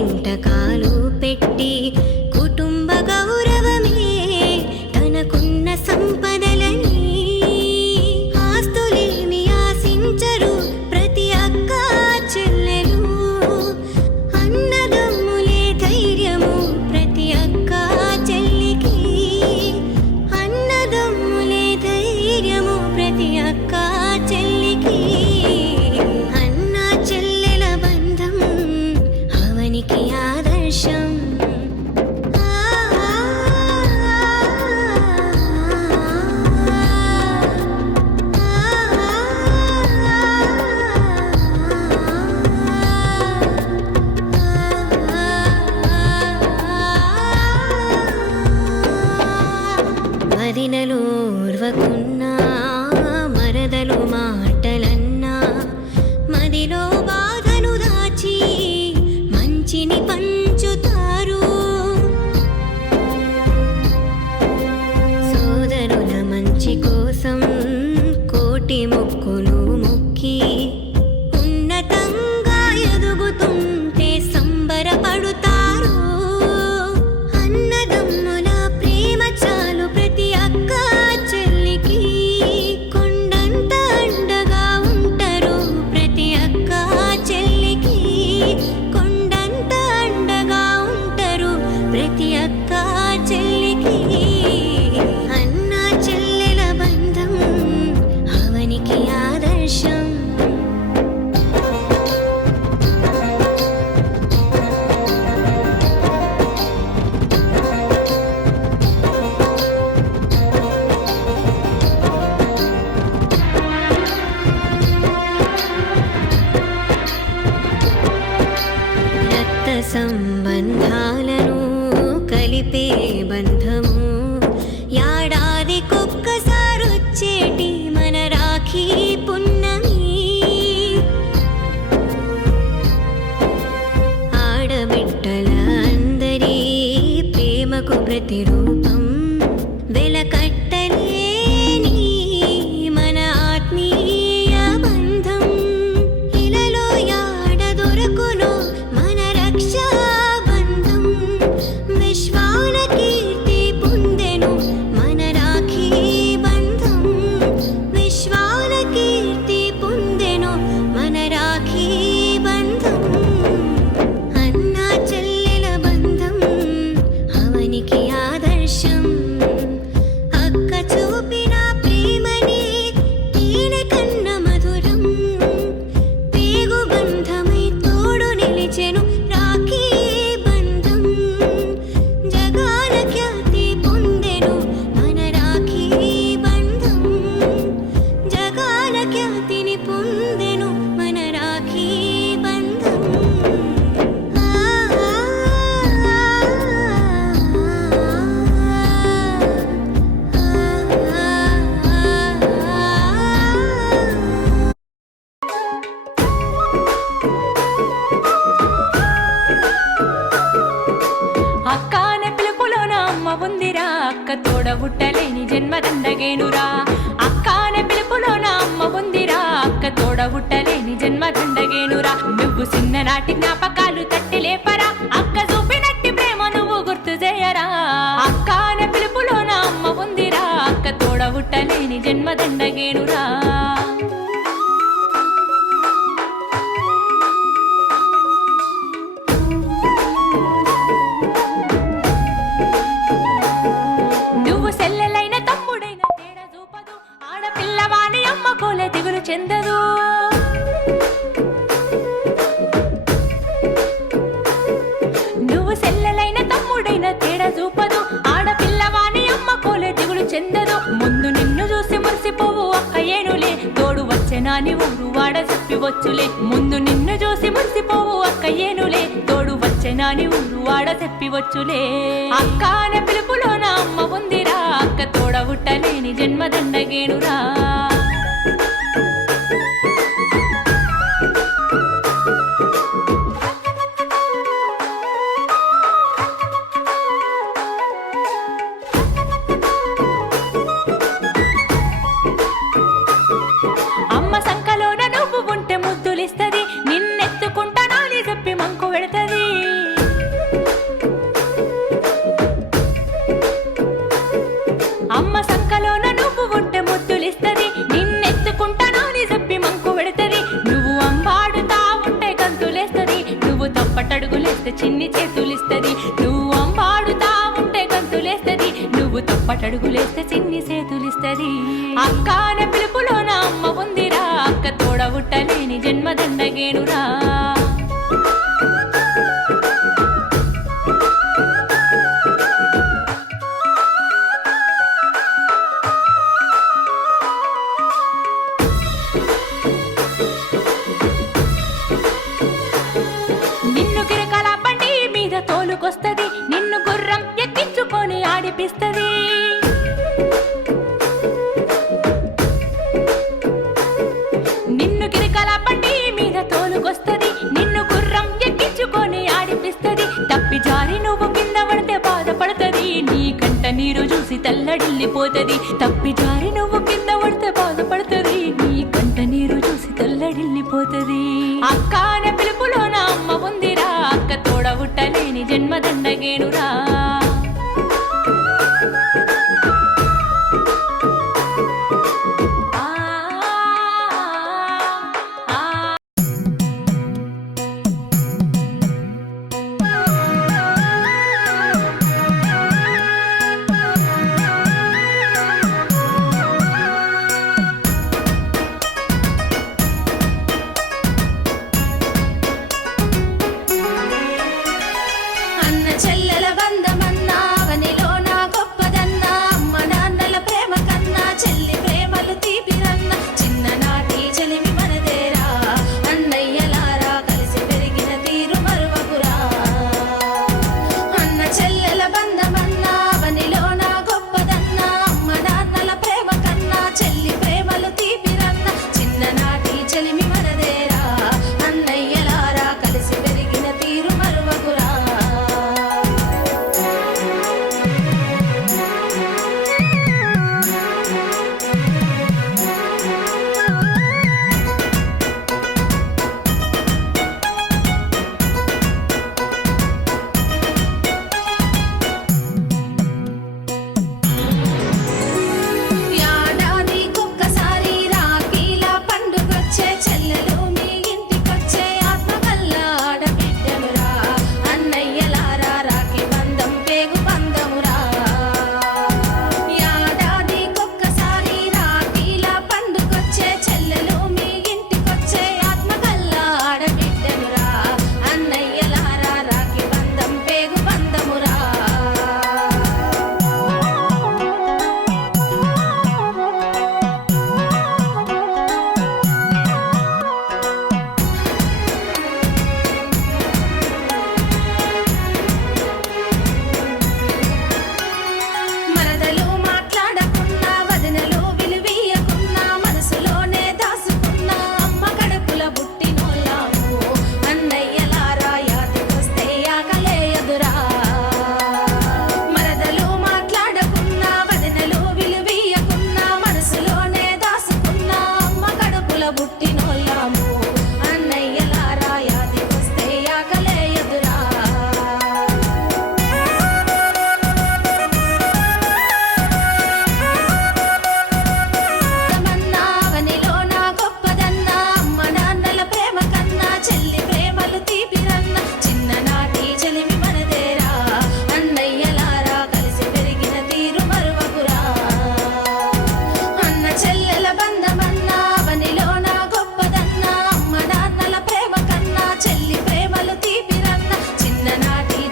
పుట్టింట కాలు పెట్టి కుటుంబ గౌరవమే తనకున్న సంపదలని ఆస్తులేమి ఆశించరు ప్రతి అక్క చెల్లెలు అన్నదమ్ములే ధైర్యము ప్రతి అక్క చెల్లికి అన్నదమ్ములే ధైర్యము ప్రతి అక్క చెల్లికి అన్న చెల్లెల బంధం అవనికి ఆదర్శం వదినలు ఊర్వకున్నా మరదలు మాటలన్నా మదిలో బాధను దాచి మంచిని పంచుతారు సోదరుల మంచి కోసం కోటి మొక్కులు మొక్కి ఉన్నతంగా ఎదుగుతుంటే సంబరపడుతారు అన్నదమ్ముల ప్రేమ చాలు ప్రతి అక్క చెల్లికి కొండంత అండగా ఉంటారు ప్రతి అక్క చెల్లికి కొండంత అండగా ఉంటారు ప్రతి అక్క చెల్లికి అన్న చెల్లెల బంధం అవనికి ఆదర్శం రక్త సంబంధాలను కలిపే బంధము ఏడాదికొక్కసారొచ్చేటి మన రాఖీ పున్నమి ఆడబిడ్డల అందరి ప్రేమకు ప్రతిరూపం వెలకట్టలేని మన ఆత్మీయ బంధం ఇలలో యాడ దొరకునో మన రక్షా బంధం విశ్వాన కీర్తి పొందెను మన రాఖీ బంధం విశ్వాన కీర్తి పొందెను మన రాఖీ బంధం అన్న చెల్లెల బంధం అవనికి ఆదర్శం అక్క చూపిన ప్రేమని తేనె కన్న మధురం పేగు బంధమై తోడు నిలిచెను రాఖీ బంధం జగాన ఖ్యాతి పొందెను మన రాఖీ బంధం జగాన ఖ్యాతిని పొందెను మన రాఖీ బంధం అక్క అనే పిలుపులోన అమ్మ ఉందిరా అక్క తోడబుట్టలేని జన్మదండగేనురా అక్క అనే పిలుపులోన అమ్మ ఉందిరా అక్క తోడబుట్టలేని జన్మదండగేనురా నువ్వు చిన్ననాటి జ్ఞాపకాలు తట్టి లేపరా అక్క చూపినట్టి ప్రేమ నువ్వు గుర్తు చేయరా అక్క అనే పిలుపులోన అమ్మ ఉందిరా అక్క తోడబుట్టలేని జన్మదండగేనురా నువ్వు సెల్లెలైన తమ్ముడైన తేడా చూపదు ఆడపిల్లవాని అమ్మ కోలే దిగులు చెందదు నువ్వు సెల్లెలైన తమ్ముడైన తేడా చూపదు ఆడపిల్లవాని అమ్మ కోలే దిగులు చెందదు ముందు నిన్ను చూసి మురిసిపోవు అక్క ఏనులే తోడు వచ్చెనాని ఊరు వాడ చెప్పివచ్చులే ముందు నిన్ను చూసి మురిసిపోవు అక్క ఏనులే తోడు వచ్చెనాని ఊరు వాడ చెప్పివచ్చులే అక్క అనే పిలుపులోన అమ్మ ఉందిరా అక్క తోడబుట్టలేని జన్మదండగేనురా చేతులిస్తది. నువ్వు అంబాడుతా ఉంటే గంతులేస్తది, నువ్వు తప్పటడుగులేస్తే చిన్ని చేతులిస్తది. అక్క అనే పిలుపులోన అమ్మ ఉందిరా, అక్క తోడ ఉట్టలేని జన్మదండగేనురా. నిన్ను గిరకల బండి మీద తోలుకొస్తది, నిన్ను గుర్రం ఎక్కించుకొని ఆడిపిస్తది. నిన్ను గిరకల బండి మీద తోలుకొస్తది, నిన్ను గుర్రం ఎక్కించుకొని ఆడిపిస్తది. తప్పి జారి నువ్వు కింద పడితే బాధపడుతుంది, నీ కంట నీరు చూసి తల్లడిల్లిపోతది. తప్పి జారి నువ్వు కింద పడితే బాధపడుతుంది, నీ కంట నీరు చూసి తల్లడిల్లిపోతది. అక్క అనే పిలుపులోన అమ్మ ఉందిరా, అక్క తోడ ఉట్టలేని జన్మదండగేనురా.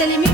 చెలిమి